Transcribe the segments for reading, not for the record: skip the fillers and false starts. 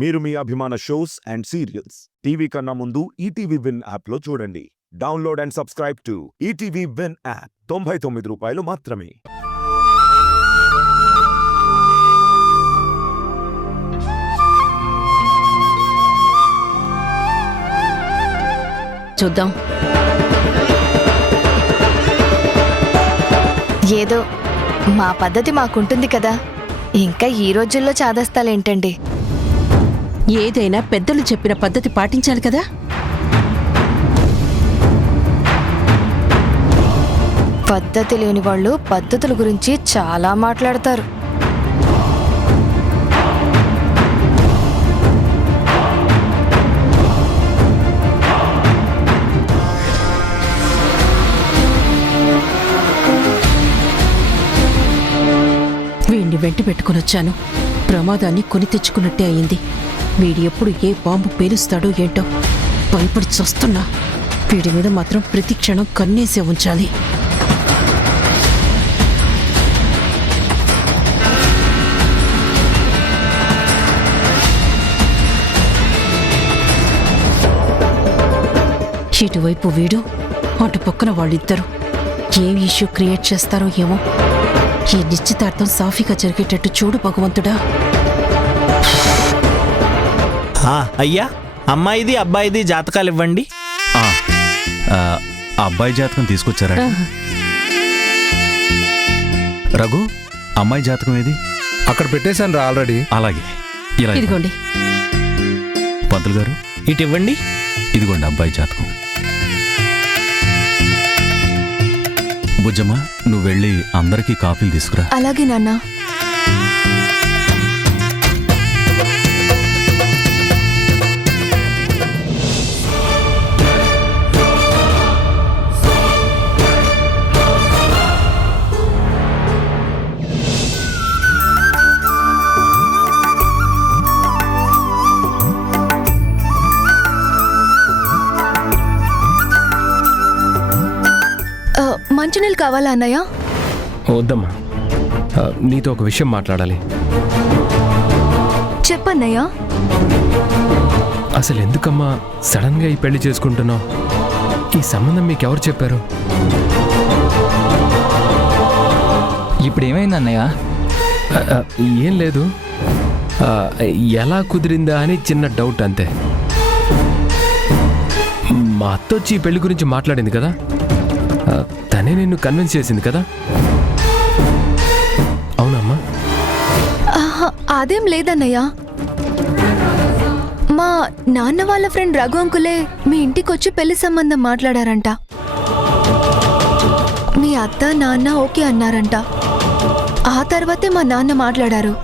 మీరు మీ అభిమాన shows and serials TV కన్నా ముందు ఈటీవీ విన్ యాప్లో చూడండి. Download and subscribe to ETV win app. 99 రూపాయలు మాత్రమే. చూద్దాం. ఏదో మా పద్ధతి మాకుంటుంది కదా, ఇంకా ఈ రోజుల్లో చాదస్తాలేంటండి. ఏదైనా పెద్దలు చెప్పిన పద్ధతి పాటించాలి కదా. పద్ధతి లేని వాళ్ళు పద్ధతుల గురించి చాలా మాట్లాడతారు. వీడిని వెంట పెట్టుకునొచ్చాను. ప్రమాదాన్ని కొని తెచ్చుకున్నట్టే అయింది. వీడి ఎప్పుడు ఏ బాంబు పేలుస్తాడో ఏంటో భయపడి చస్తున్నా. వీడి మీద మాత్రం ప్రతి క్షణం కన్నేసే ఉంచాలి. ఇటువైపు వీడు, అటు పక్కన వాళ్ళిద్దరు ఏం ఇష్యూ క్రియేట్ చేస్తారో ఏమో. ఈ నిశ్చితార్థం సాఫీగా జరిగేటట్టు చూడు భగవంతుడా. అయ్యా, అమ్మాయిది అబ్బాయిది జాతకాలు ఇవ్వండి. అబ్బాయి జాతకం తీసుకొచ్చారా? రఘు, అమ్మాయి జాతకం ఏది? అక్కడ పెట్టేశాను రా ఆల్రెడీ. అలాగే, ఇలా ఇదిగోండి. పంతులు గారు, ఇటు ఇవ్వండి. ఇదిగోండి అబ్బాయి జాతకం. బుజ్జమ్మ, నువ్వు వెళ్ళి అందరికీ కాఫీలు తీసుకురా. అలాగే నాన్న. మంచినీళ్ళు కావాలా అన్నయ్య? వద్దమ్మా, నీతో ఒక విషయం మాట్లాడాలి. చెప్పన్నయ్య. అసలు ఎందుకమ్మా సడన్గా ఈ పెళ్లి చేసుకుంటున్నావు? ఈ సంబంధం మీకెవరు చెప్పారు? ఇప్పుడు ఏమైంది అన్నయ్య? ఏం లేదు, ఎలా కుదిరిందా అని చిన్న డౌట్ అంతే. మా అత్త వచ్చి ఈ పెళ్లి గురించి మాట్లాడింది కదా, తనే నిన్ను కన్విన్స్ చేసింది కదా? అవునమ్మా? అదేం లేదన్నయ్య. మా నాన్న వాళ్ళ ఫ్రెండ్ రఘు అంకులే మీ ఇంటికొచ్చి పెళ్లి సంబంధం మాట్లాడారంట. మీ అత్త నాన్న ఓకే అన్నారంట. ఆ తర్వాతే మా నాన్న మాట్లాడారు.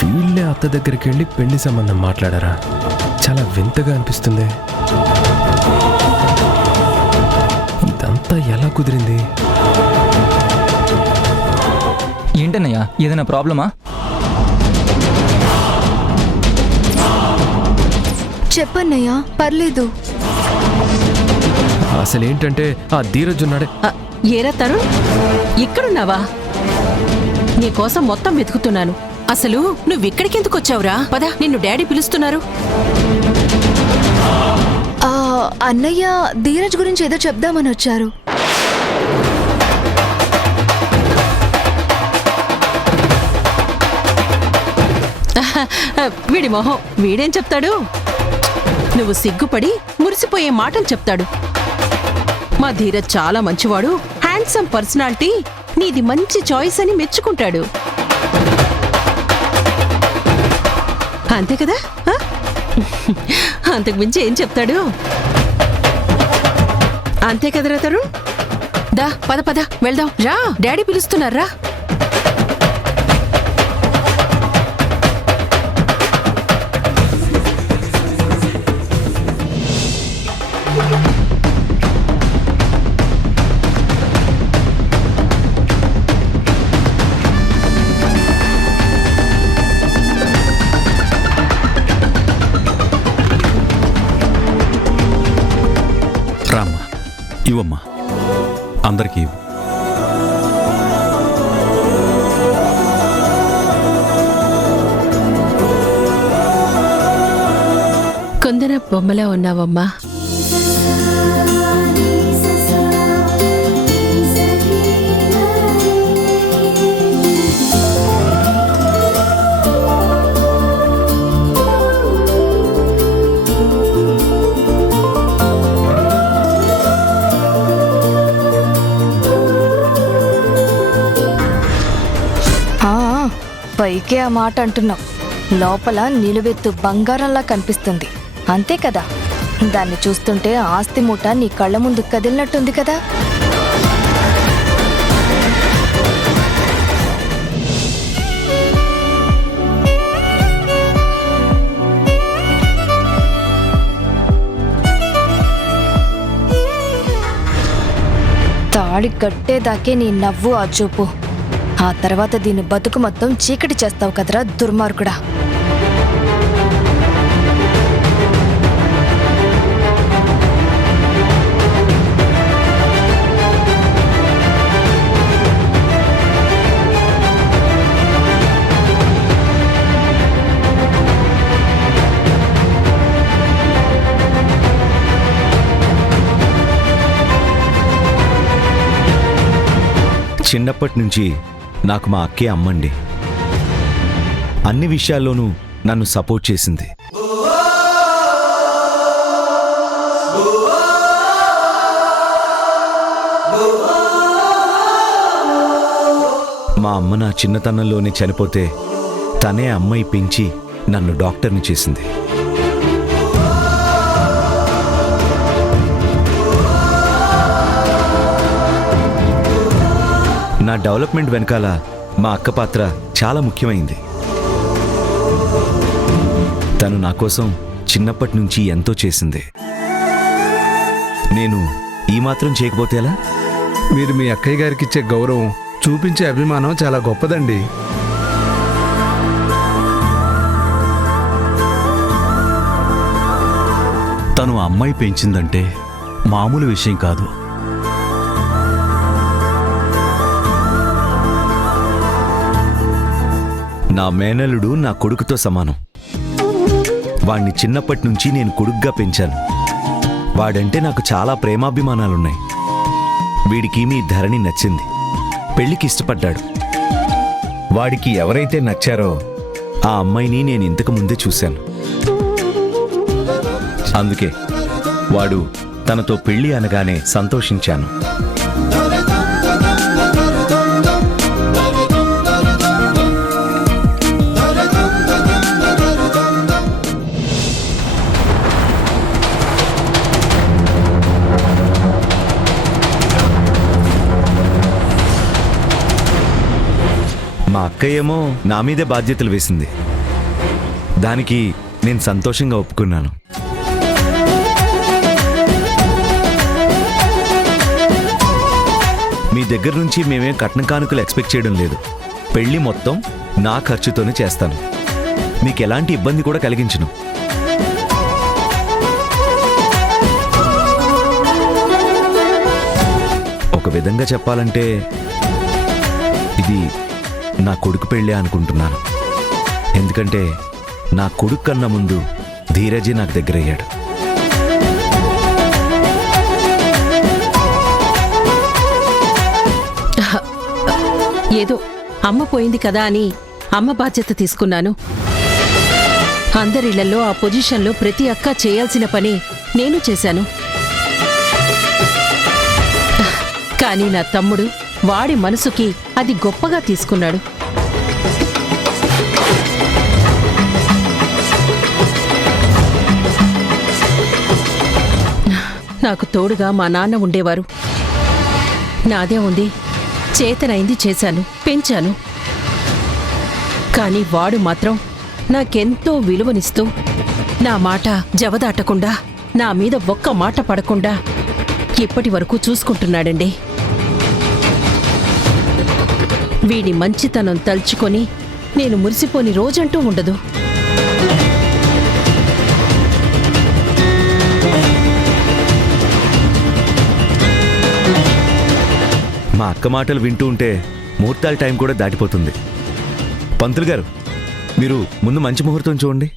వీళ్ళే అత్త దగ్గరికి వెళ్ళి పెళ్లి సంబంధం మాట్లాడారా? చాలా వింతగా అనిపిస్తుంది. ఇదంతా ఎలా కుదిరింది? ఏంటన్నయ్య, ఏదైనా ప్రాబ్లమా? చెప్పన్నయ్య, పర్లేదు. అసలేంటంటే ఆ ధీరజ్ ఉన్నాడే. ఏరా తరుణ్, ఇక్కడున్నావా? నీకోసం మొత్తం వెతుకుతున్నాను. అసలు నువ్విక్కడికి ఎందుకు వచ్చావురా? పద, నిన్ను డాడీ పిలుస్తున్నారు. అన్నయ్య ధీరజ్ గురించి ఏదో చెప్దామని వచ్చారు. వీడి మొహం, వీడేం చెప్తాడు? నువ్వు సిగ్గుపడి మురిసిపోయే మాటలు చెప్తాడు. మా ధీరజ్ చాలా మంచివాడు, హ్యాండ్సమ్ పర్సనాలిటీ, నీది మంచి చాయిస్ అని మెచ్చుకుంటాడు. అంతే కదా? అంతకు మించి ఏం చెప్తాడు? అంతే కదరా తరుణ్? దా పద పద వెళ్దాం రా, డాడీ పిలుస్తున్నారా. రామ్మా, ఇవ్వమ్మా, అందరికీ ఇవ్వు. బంగార బొమ్మలా ఉన్నావమ్మా. పైకే ఆ మాట అంటున్నావు, లోపల నిలువెత్తు బంగారంలా కనిపిస్తుంది అంతే కదా. దాన్ని చూస్తుంటే ఆస్తి మూట నీ కళ్ళ ముందు కదిలినట్టుంది కదా. తాళి కట్టేదాకే నీ నవ్వు ఆ చూపు, ఆ తర్వాత దీని బతుకు మొత్తం చీకటి చేస్తావు కదరా దుర్మార్గుడా. చిన్నప్పటి నుంచి నాకు మా అక్కే అమ్మండి. అన్ని విషయాల్లోనూ నన్ను సపోర్ట్ చేసింది. మా అమ్మ నా చిన్నతనంలోనే చనిపోతే తనే అమ్మాయి పెంచి నన్ను డాక్టర్ని చేసింది. నా డెవలప్మెంట్ వెనకాల మా అక్క పాత్ర చాలా ముఖ్యమైంది. తను నా కోసం చిన్నప్పటి నుంచి ఎంతో చేసింది. నేను ఈ మాత్రం చేయకపోతే ఎలా? మీరు మీ అక్కయ్య గారికి ఇచ్చే గౌరవం, చూపించే అభిమానం చాలా గొప్పదండి. తను అమ్మాయి పెంచిందంటే మామూలు విషయం కాదు. నా మేనల్లుడు నా కొడుకుతో సమానం. వాణ్ణి చిన్నప్పటి నుంచి నేను కొడుగ్గా పెంచాను. వాడంటే నాకు చాలా ప్రేమాభిమానాలున్నాయి. వీడికి మీ ధరణి నచ్చింది, పెళ్లికి ఇష్టపడ్డాడు. వాడికి ఎవరైతే నచ్చారో ఆ అమ్మాయిని నేను ఇంతకు ముందే చూశాను. అందుకే వాడు తనతో పెళ్లి అనగానే సంతోషించాను. మా అక్కయ్యేమో నా మీదే బాధ్యతలు వేసింది. దానికి నేను సంతోషంగా ఒప్పుకున్నాను. మీ దగ్గర నుంచి మేమేం కట్న కానుకలు ఎక్స్పెక్ట్ చేయడం లేదు. పెళ్లి మొత్తం నా ఖర్చుతోనే చేస్తాను. మీకు ఎలాంటి ఇబ్బంది కూడా కలిగించను. ఒక విధంగా చెప్పాలంటే ఇది నా కొడుకు పెళ్ళే అనుకుంటున్నాను. ఎందుకంటే నా కొడుకు కన్నా ముందు ధీరజీ నాకు దగ్గరయ్యాడు. ఏదో అమ్మ పోయింది కదా అని అమ్మ బాధ్యత తీసుకున్నాను. అందరిళ్లలో ఆ పొజిషన్లో ప్రతి అక్క చేయాల్సిన పని నేను చేశాను. కానీ నా తమ్ముడు వాడి మనసుకి అది గొప్పగా తీసుకున్నాడు. నాకు తోడుగా మా నాన్న ఉండేవారు. నాదే ఉంది, చేతనైంది చేశాను, పెంచాను. కానీ వాడు మాత్రం నాకెంతో విలువనిస్తూ నా మాట జవదాటకుండా, నా మీద ఒక్క మాట పడకుండా ఇప్పటి వరకు చూసుకుంటున్నాడండి. వీడి మంచితనం తలుచుకొని నేను మురిసిపోని రోజంటూ ఉండదు. మా అక్క మాటలు వింటూ ఉంటే ముహూర్తాల టైం కూడా దాటిపోతుంది. పంతులు గారు, మీరు ముందు మంచి ముహూర్తం చూడండి.